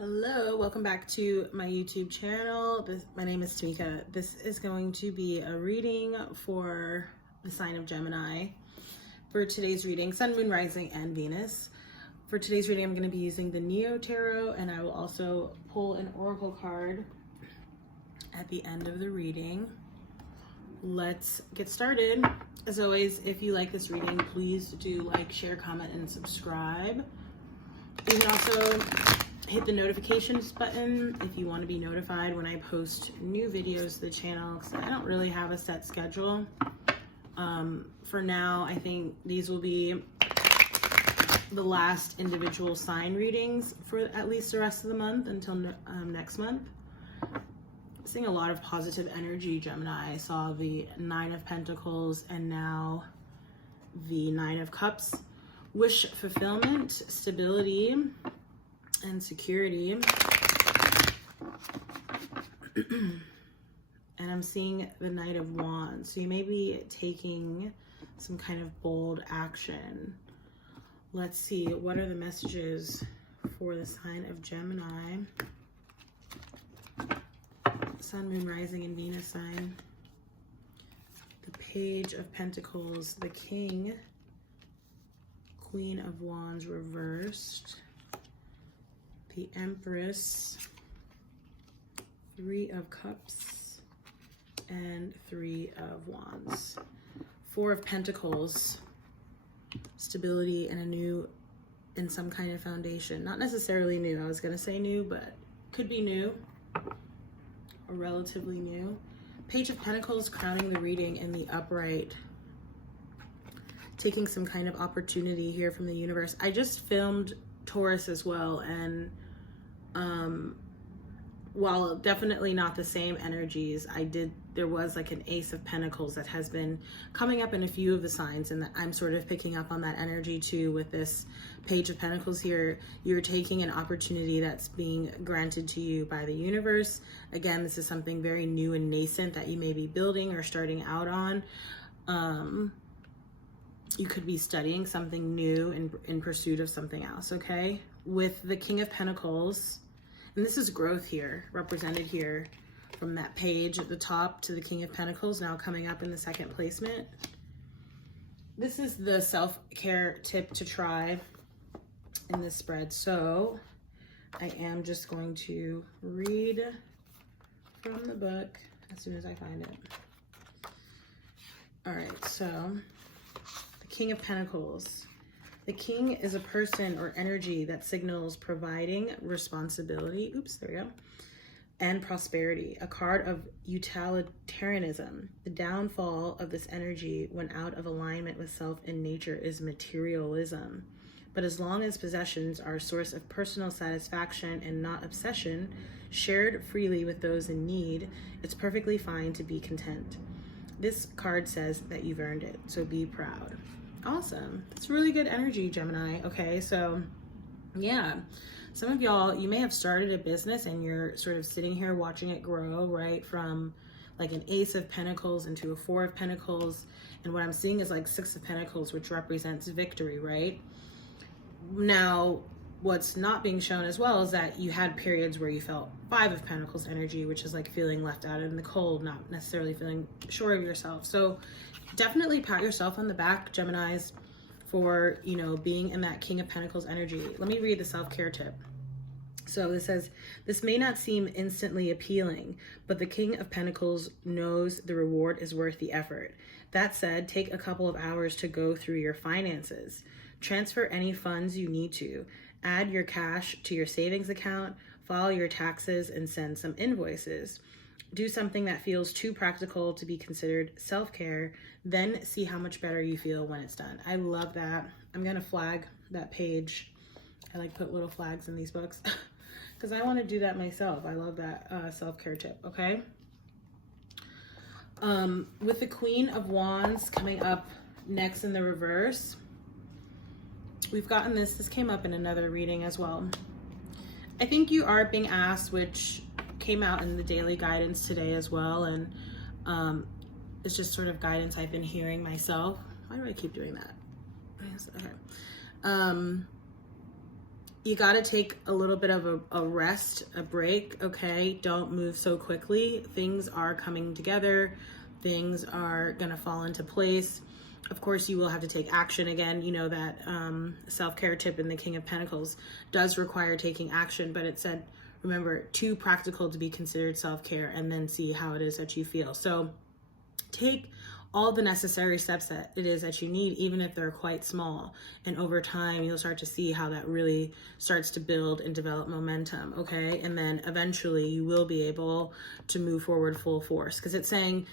Hello, welcome back to my YouTube channel. My name is Tamika. This is going to be a reading for the sign of Gemini. For today's reading, Sun, Moon, Rising, and Venus. For today's reading, I'm going to be using the Neo Tarot, and I will also pull an oracle card at the end of the reading. Let's get started. As always, if you like this reading, please do like, share, comment, and subscribe. You can also hit the notifications button if you want to be notified when I post new videos to the channel, because I don't really have a set schedule. For now, I think these will be the last individual sign readings for at least the rest of the month until next month. Seeing a lot of positive energy, Gemini. I saw the Nine of Pentacles and now the Nine of Cups. Wish fulfillment, stability, and security. And I'm seeing the Knight of Wands. So you may be taking some kind of bold action. Let's see, what are the messages for the sign of Gemini? Sun, Moon, Rising, and Venus sign. The Page of Pentacles, the King, Queen of Wands reversed, the Empress, Three of Cups, and Three of Wands. Four of Pentacles, stability and some kind of foundation. Not necessarily new. I was going to say new, but could be new or relatively new. Page of Pentacles crowning the reading in the upright. Taking some kind of opportunity here from the universe. I just filmed Taurus as well, and while definitely not the same energies, there was like an Ace of Pentacles that has been coming up in a few of the signs, and I'm sort of picking up on that energy too with this Page of Pentacles here. You're taking an opportunity that's being granted to you by the universe. Again, this is something very new and nascent that you may be building or starting out on. You could be studying something new in pursuit of something else, okay? With the King of Pentacles, and this is growth here, represented here from that page at the top to the King of Pentacles, now coming up in the second placement. This is the self-care tip to try in this spread. So I am just going to read from the book as soon as I find it. All right, so King of Pentacles. The King is a person or energy that signals providing, responsibility, and prosperity. A card of utilitarianism. The downfall of this energy when out of alignment with self and nature is materialism. But as long as possessions are a source of personal satisfaction and not obsession, shared freely with those in need, it's perfectly fine to be content. This card says that you've earned it, so be proud. Awesome. It's really good energy, Gemini. Okay, so yeah, some of y'all, you may have started a business and you're sort of sitting here watching it grow, right? From like an Ace of Pentacles into a Four of Pentacles. And what I'm seeing is like Six of Pentacles, which represents victory, right? Now, what's not being shown as well is that you had periods where you felt Five of Pentacles energy, which is like feeling left out in the cold, not necessarily feeling sure of yourself. So definitely pat yourself on the back, Geminis, for, being in that King of Pentacles energy. Let me read the self-care tip. So this says, this may not seem instantly appealing, but the King of Pentacles knows the reward is worth the effort. That said, take a couple of hours to go through your finances. Transfer any funds you need to. Add your cash to your savings account, file your taxes, and send some invoices. Do something that feels too practical to be considered self-care, then see how much better you feel when it's done. I love that. I'm going to flag that page. I like put little flags in these books because I want to do that myself. I love that self-care tip, okay? With the Queen of Wands coming up next in the reverse, we've gotten this came up in another reading as well. I think you are being asked, which came out in the daily guidance today as well, and it's just sort of guidance I've been hearing myself. Why do I keep doing that? Okay. you got to take a little bit of a rest, a break, okay? Don't move so quickly. Things are coming together. Things are going to fall into place. Of course, you will have to take action again. You know that self-care tip in the King of Pentacles does require taking action, but it said, remember, too practical to be considered self-care, and then see how it is that you feel. So take all the necessary steps that it is that you need, even if they're quite small. And over time, you'll start to see how that really starts to build and develop momentum, okay? And then eventually you will be able to move forward full force. Because it's saying,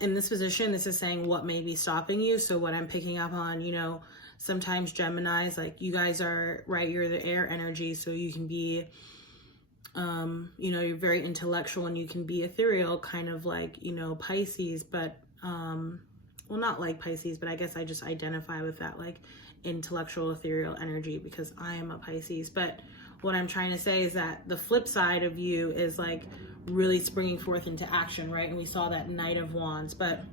in this position, this is saying what may be stopping you. So what I'm picking up on, you know, sometimes Geminis, like you guys are, right, you're the air energy, so you can be, you know, you're very intellectual and you can be ethereal, kind of like, you know, Pisces, but, well, not like Pisces, but I guess I just identify with that, like intellectual, ethereal energy, because I am a Pisces. But what I'm trying to say is that the flip side of you is like really springing forth into action, right? And we saw that Knight of Wands, but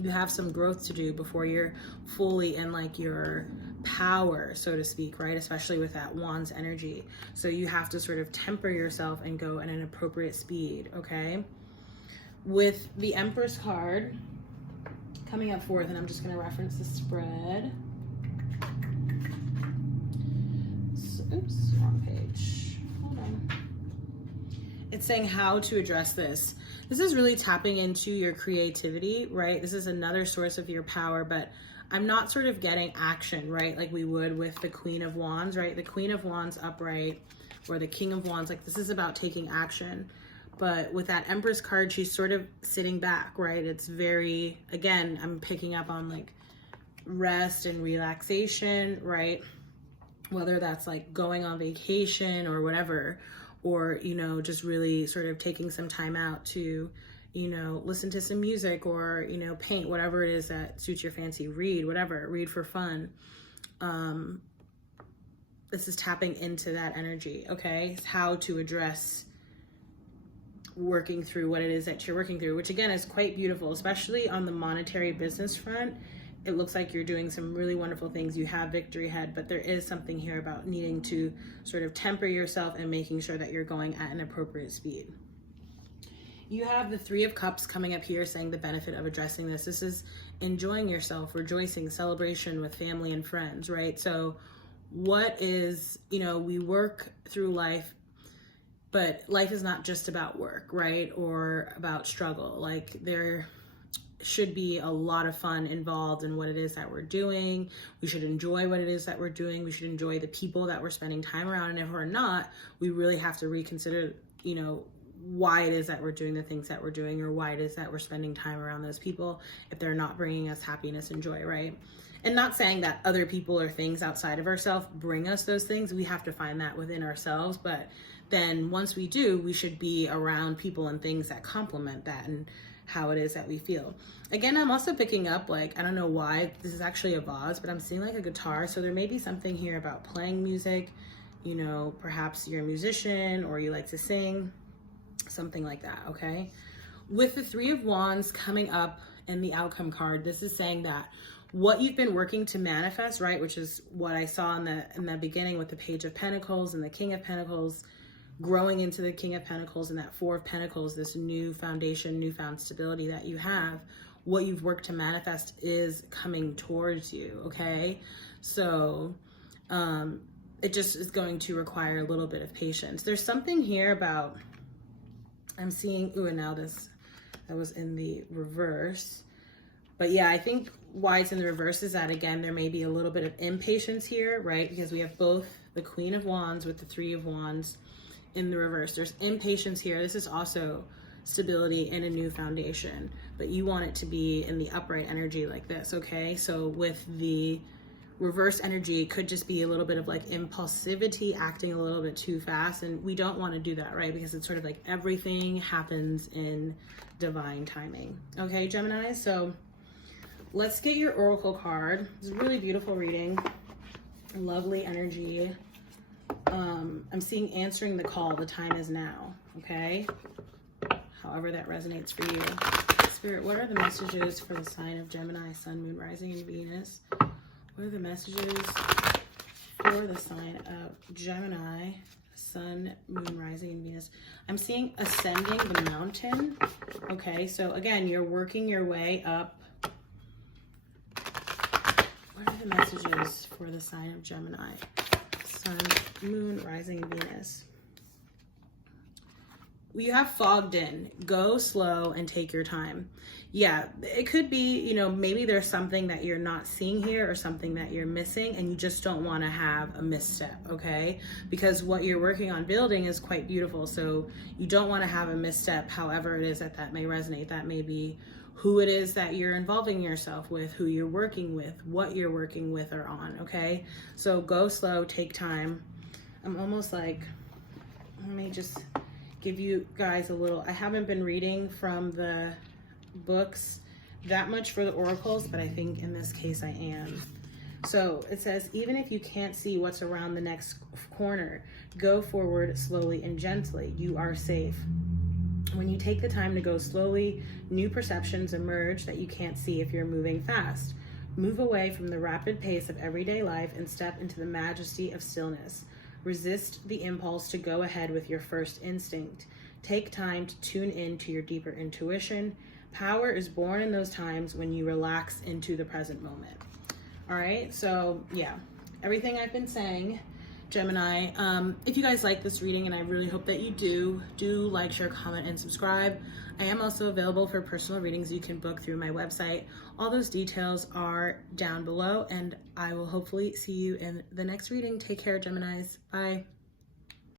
you have some growth to do before you're fully in like your power, so to speak, right? Especially with that Wands energy. So you have to sort of temper yourself and go at an appropriate speed, okay? With the Empress card coming up forth, and I'm just going to reference the spread. So, oops, wrong page. Hold on. It's saying how to address this. This is really tapping into your creativity, right? This is another source of your power, but I'm not sort of getting action, right? Like we would with the Queen of Wands, right? The Queen of Wands upright, or the King of Wands, like this is about taking action. But with that Empress card, she's sort of sitting back, right? It's very, again, I'm picking up on like rest and relaxation, right? Whether that's like going on vacation or whatever, or, you know, just really sort of taking some time out to, you know, listen to some music or, you know, paint, whatever it is that suits your fancy, read, whatever, read for fun. This is tapping into that energy, okay? It's how to address working through what it is that you're working through, which again is quite beautiful, especially on the monetary business front. It looks like you're doing some really wonderful things. You have victory ahead, but there is something here about needing to sort of temper yourself and making sure that you're going at an appropriate speed. You have the Three of Cups coming up here, saying the benefit of addressing this. This is enjoying yourself, rejoicing, celebration with family and friends, right? So what is, you know, we work through life, but life is not just about work, right? Or about struggle. Like there should be a lot of fun involved in what it is that we're doing. We should enjoy what it is that we're doing. We should enjoy the people that we're spending time around. And if we're not, we really have to reconsider, you know, why it is that we're doing the things that we're doing, or why it is that we're spending time around those people if they're not bringing us happiness and joy, right? And not saying that other people or things outside of ourselves bring us those things. We have to find that within ourselves, but then once we do, we should be around people and things that complement that and how it is that we feel. Again, I'm also picking up, like, I don't know why, this is actually a vase, but I'm seeing like a guitar. So there may be something here about playing music, you know, perhaps you're a musician or you like to sing, something like that, okay? With the Three of Wands coming up in the outcome card, this is saying that what you've been working to manifest, right, which is what I saw in the beginning with the Page of Pentacles and the King of Pentacles, growing into the King of Pentacles and that Four of Pentacles, this new foundation, newfound stability that you have, what you've worked to manifest is coming towards you, okay? So it just is going to require a little bit of patience. There's something here about, I'm seeing, ooh, and now this, that was in the reverse. But yeah, I think why it's in the reverse is that, again, there may be a little bit of impatience here, right? Because we have both the Queen of Wands with the Three of Wands in the reverse. There's impatience here. This is also stability and a new foundation, but you want it to be in the upright energy like this, okay? So with the reverse energy, it could just be a little bit of like impulsivity, acting a little bit too fast, and we don't want to do that, right? Because it's sort of like everything happens in divine timing, okay, Gemini? So let's get your oracle card. It's a really beautiful reading, lovely energy. I'm seeing answering the call. The time is now, okay? However that resonates for you. Spirit, what are the messages for the sign of Gemini, Sun, Moon, Rising, and Venus? What are the messages for for the sign of Gemini, Sun, Moon, Rising, and Venus. I'm seeing ascending the mountain. Okay, so again, you're working your way up. What are the messages for the sign of Gemini? Sun, Moon, Rising, and Venus. You have fogged in. Go slow and take your time. Yeah, it could be, you know, maybe there's something that you're not seeing here or something that you're missing, and you just don't want to have a misstep, okay? Because what you're working on building is quite beautiful, so you don't want to have a misstep, however it is that that may resonate. That may be who it is that you're involving yourself with, who you're working with, what you're working with or on, okay? So go slow, take time. I'm almost like, let me just give you guys a little, I haven't been reading from the books that much for the oracles, but I think in this case I am. So it says, even if you can't see what's around the next corner, go forward slowly and gently. You are safe. When you take the time to go slowly, new perceptions emerge that you can't see if you're moving fast. Move away from the rapid pace of everyday life and step into the majesty of stillness. Resist the impulse to go ahead with your first instinct. Take time to tune in to your deeper intuition. Power is born in those times when you relax into the present moment. All right, so yeah, everything I've been saying, Gemini. If you guys like this reading, and I really hope that you do like, share, comment, and subscribe. I am also available for personal readings you can book through my website. All those details are down below, and I will hopefully see you in the next reading. Take care, Geminis. Bye.